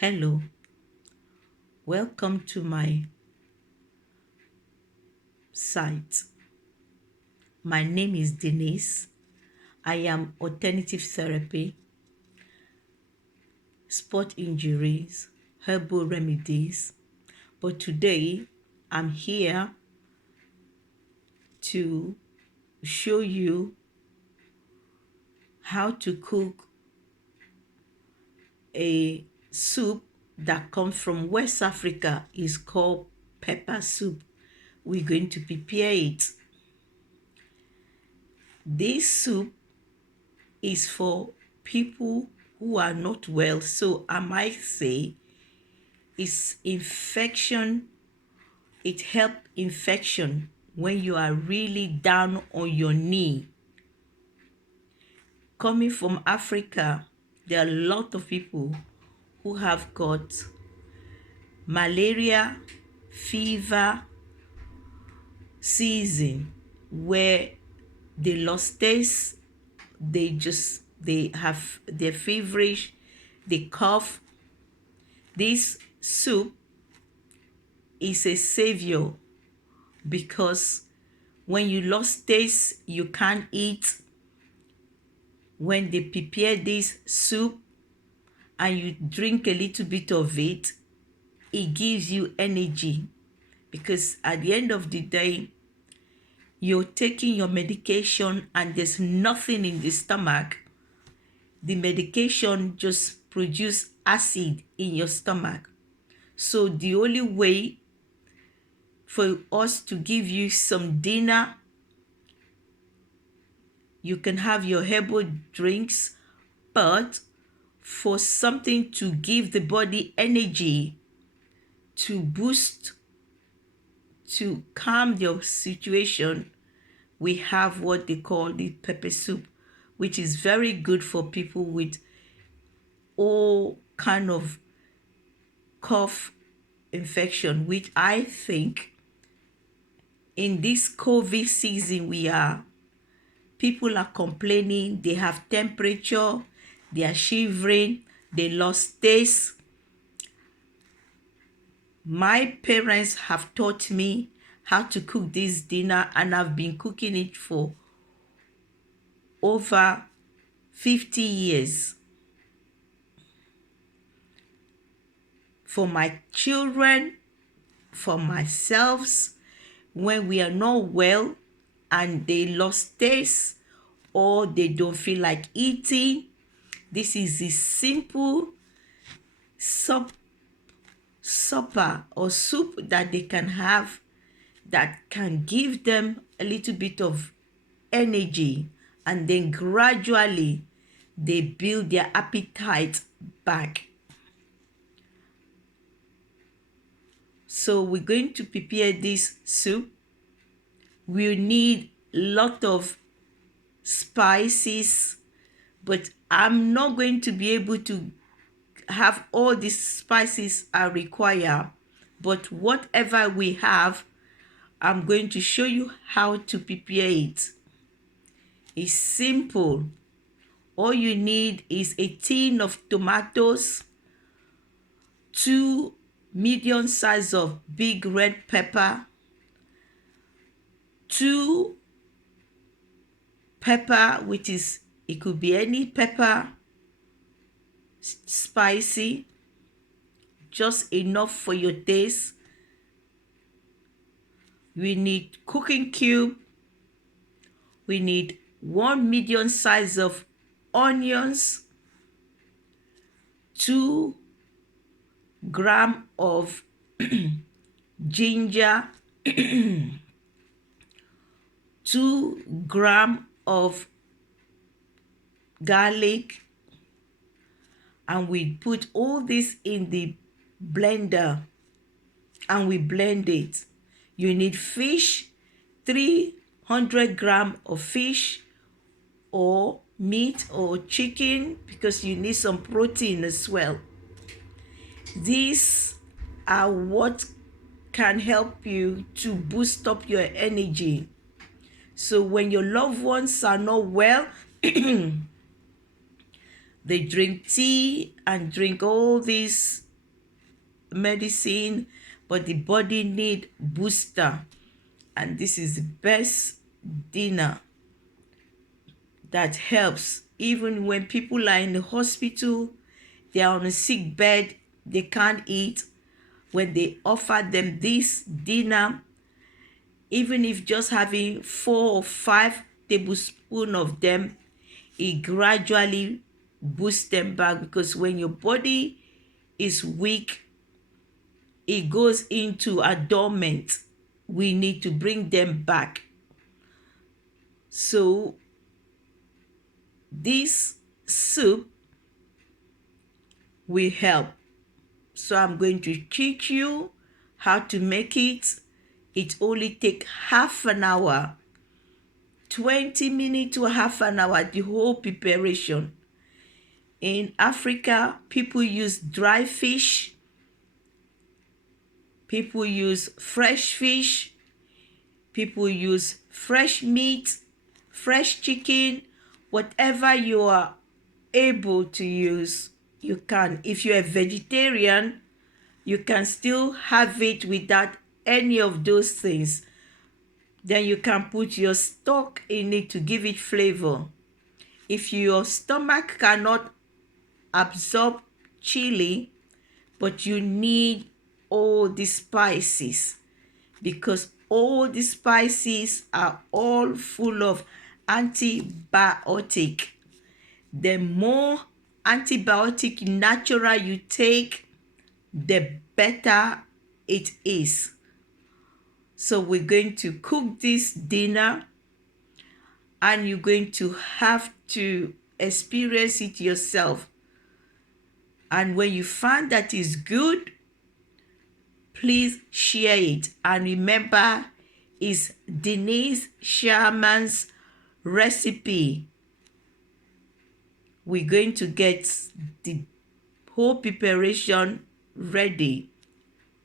Hello, welcome to my site. My name is Denise. I am alternative therapy, sport injuries, herbal remedies. But today I'm here to show you how to cook a soup that comes from West Africa. It's called pepper soup. We're going to prepare it. This soup is for people who are not well. So I might say it's infection. It helps infection when you are really down on your knee. Coming from Africa, there are a lot of people who have got malaria, fever season where they lost taste, they have they're feverish, they cough. This soup is a savior because when you lost taste, you can't eat. When they prepare this soup and you drink a little bit of it, it gives you energy, because at the end of the day, you're taking your medication and there's nothing in the stomach. The medication just produces acid in your stomach. So the only way for us to give you some dinner, you can have your herbal drinks, but for something to give the body energy, to boost, to calm your situation, we have what they call the pepper soup, which is very good for people with all kind of cough infection, which I think in this COVID season people are complaining, they have temperature, they are shivering, they lost taste. My parents have taught me how to cook this dinner, and I've been cooking it for over 50 years. For my children, for myself, when we are not well and they lost taste or they don't feel like eating, this is a simple supper or soup that they can have that can give them a little bit of energy, and then gradually they build their appetite back. So we're going to prepare this soup. We'll need a lot of spices, but I'm not going to be able to have all these spices I require. But whatever we have, I'm going to show you how to prepare it. It's simple. All you need is a tin of tomatoes, 2 medium size of big red pepper, 2 pepper, which is, it could be any pepper, spicy, just enough for your taste. We need cooking cube. We need 1 medium size of onions, 2 grams of ginger, 2 grams of garlic, and we put all this in the blender and we blend it. You need fish, 300 grams of fish or meat or chicken, because you need some protein as well. These are what can help you to boost up your energy. So when your loved ones are not well, they drink tea and drink all these medicine, but the body need booster. And this is the best dinner that helps. Even when people are in the hospital, they are on a sick bed, they can't eat. When they offer them this dinner, even if just having 4 or 5 tablespoons of them, it gradually boosts them back, because when your body is weak, it goes into a dormant. We need to bring them back. So this soup will help. So I'm going to teach you how to make it. It only takes half an hour, 20 minutes to half an hour, the whole preparation. In Africa, people use dry fish, people use fresh fish, people use fresh meat, fresh chicken, whatever you are able to use, you can. If you're a vegetarian, you can still have it without any of those things. Then you can put your stock in it to give it flavor. If your stomach cannot absorb chili, but you need all the spices, because all the spices are all full of antibiotic. The more antibiotic natural you take, the better it is. So we're going to cook this dinner, and you're going to have to experience it yourself. And when you find that it's good, please share it. And remember, it's Denise Sharman's recipe. We're going to get the whole preparation ready.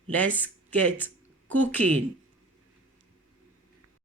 Let's get cooking.